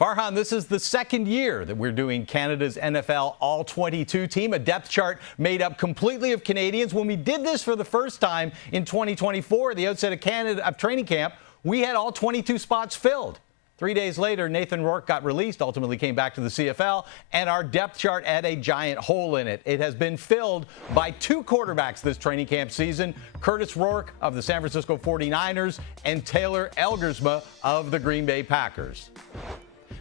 Farhan, this is the second year that we're doing Canada's NFL All-22 team, a depth chart made up completely of Canadians. When we did this for the first time in 2024, at the outset of training camp, we had all 22 spots filled. 3 days later, Nathan Rourke got released, ultimately came back to the CFL, and our depth chart had a giant hole in it. It has been filled by two quarterbacks this training camp season, Curtis Rourke of the San Francisco 49ers and Naylor Elgresma of the Green Bay Packers.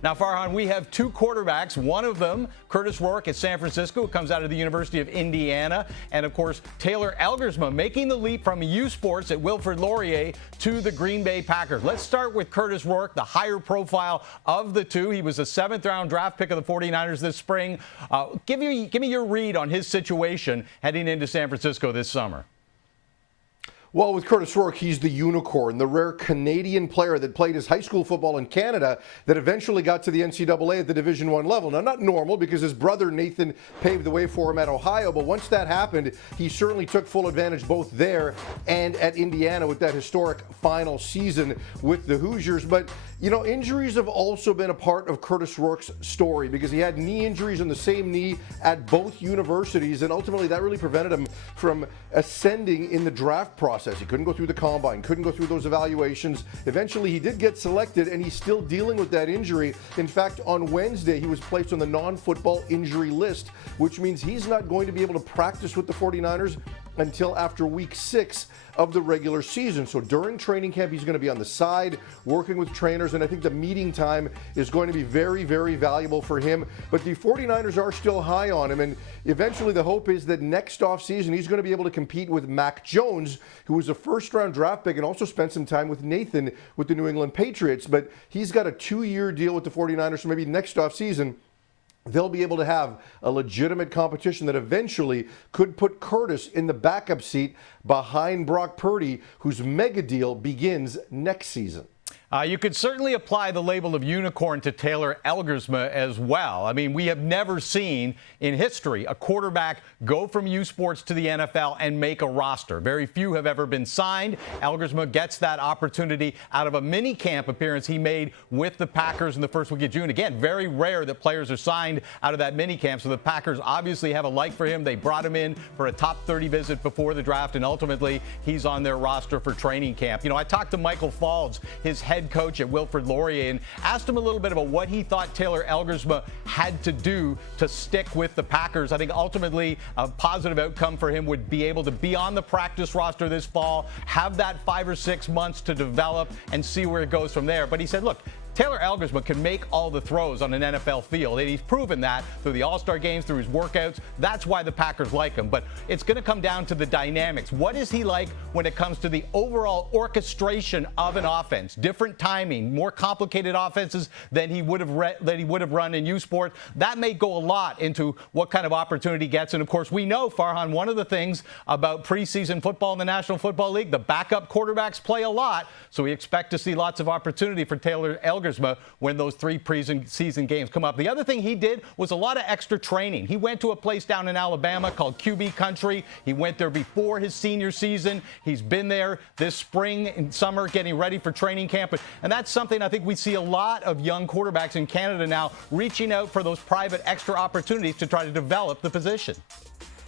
Now, Farhan, we have two quarterbacks. One of them, Curtis Rourke at San Francisco, who comes out of the University of Indiana. And, of course, Naylor Elgresma making the leap from U Sports at Wilfrid Laurier to the Green Bay Packers. Let's start with Curtis Rourke, the higher profile of the two. He was a 7th-round draft pick of the 49ers this spring. Give me your read on his situation heading into San Francisco this summer. Well, with Curtis Rourke, he's the unicorn, the rare Canadian player that played his high school football in Canada that eventually got to the NCAA at the Division I level. Now, not normal because his brother Nathan paved the way for him at Ohio, but once that happened, he certainly took full advantage both there and at Indiana with that historic final season with the Hoosiers. But, you know, injuries have also been a part of Curtis Rourke's story because he had knee injuries on the same knee at both universities, and ultimately that really prevented him from ascending in the draft process. He couldn't go through the combine, couldn't go through those evaluations. Eventually, he did get selected, and he's still dealing with that injury. In fact, on Wednesday, he was placed on the non-football injury list, which means he's not going to be able to practice with the 49ers until after week 6 of the regular season. So during training camp, he's going to be on the side working with trainers, and I think the meeting time is going to be very, very valuable for him. But the 49ers are still high on him, and eventually the hope is that next offseason he's going to be able to compete with Mac Jones, who was a first-round draft pick and also spent some time with Nathan with the New England Patriots. But he's got a 2-year deal with the 49ers, so maybe next offseason they'll be able to have a legitimate competition that eventually could put Curtis in the backup seat behind Brock Purdy, whose mega deal begins next season. You could certainly apply the label of unicorn to Naylor Elgresma as well. I mean, we have never seen in history a quarterback go from U Sports to the NFL and make a roster. Very few have ever been signed. Elgresma gets that opportunity out of a mini camp appearance he made with the Packers in the first week of June. Again, very rare that players are signed out of that mini camp, so the Packers obviously have a like for him. They brought him in for a top 30 visit before the draft, and ultimately he's on their roster for training camp. You know, I talked to Michael Falds, his head coach at Wilfrid Laurier, and asked him a little bit about what he thought Naylor Elgresma had to do to stick with the Packers. I think ultimately a positive outcome for him would be able to be on the practice roster this fall, have that 5 or 6 months to develop and see where it goes from there. But he said, look, Naylor Elgresma can make all the throws on an NFL field, and he's proven that through the All-Star games, through his workouts. That's why the Packers like him. But it's going to come down to the dynamics. What is he like when it comes to the overall orchestration of an offense? Different timing, more complicated offenses than he would have run in U Sports. That may go a lot into what kind of opportunity he gets. And, of course, we know, Farhan, one of the things about preseason football in the National Football League, the backup quarterbacks play a lot. So we expect to see lots of opportunity for Naylor Elgresma when those 3 preseason games come up. The other thing he did was a lot of extra training. He went to a place down in Alabama called QB Country. He went there before his senior season. He's been there this spring and summer getting ready for training camp. And that's something I think we see a lot of young quarterbacks in Canada now reaching out for those private extra opportunities to try to develop the position.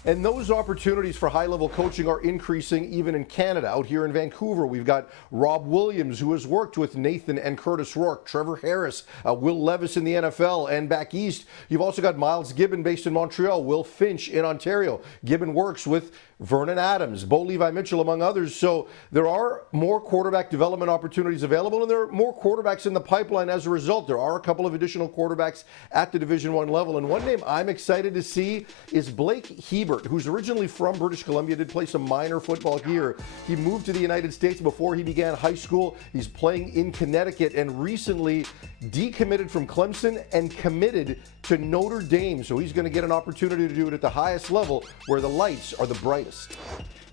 And those opportunities for high-level coaching are increasing even in Canada. Out here in Vancouver, we've got Rob Williams, who has worked with Nathan and Curtis Rourke, Trevor Harris, Will Levis in the NFL, and back east, you've also got Miles Gibbon based in Montreal, Will Finch in Ontario. Gibbon works with Vernon Adams, Bo Levi Mitchell, among others. So there are more quarterback development opportunities available, and there are more quarterbacks in the pipeline as a result. There are a couple of additional quarterbacks at the Division I level, and one name I'm excited to see is Blake Hebert, who's originally from British Columbia, did play some minor football here. He moved to the United States before he began high school. He's playing in Connecticut and recently decommitted from Clemson and committed to Notre Dame. So he's going to get an opportunity to do it at the highest level where the lights are the brightest.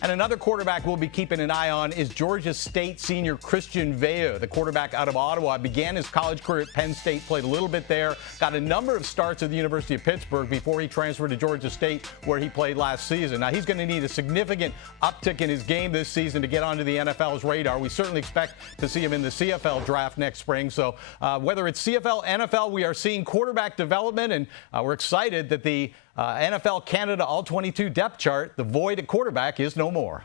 And another quarterback we'll be keeping an eye on is Georgia State senior Christian Veilleux, the quarterback out of Ottawa. Began his college career at Penn State, played a little bit there, got a number of starts at the University of Pittsburgh before he transferred to Georgia State, where he played last season. Now, he's going to need a significant uptick in his game this season to get onto the NFL's radar. We certainly expect to see him in the CFL draft next spring. So wait whether it's CFL, NFL, we are seeing quarterback development, and we're excited that the NFL Canada All-22 depth chart, the void at quarterback, is no more.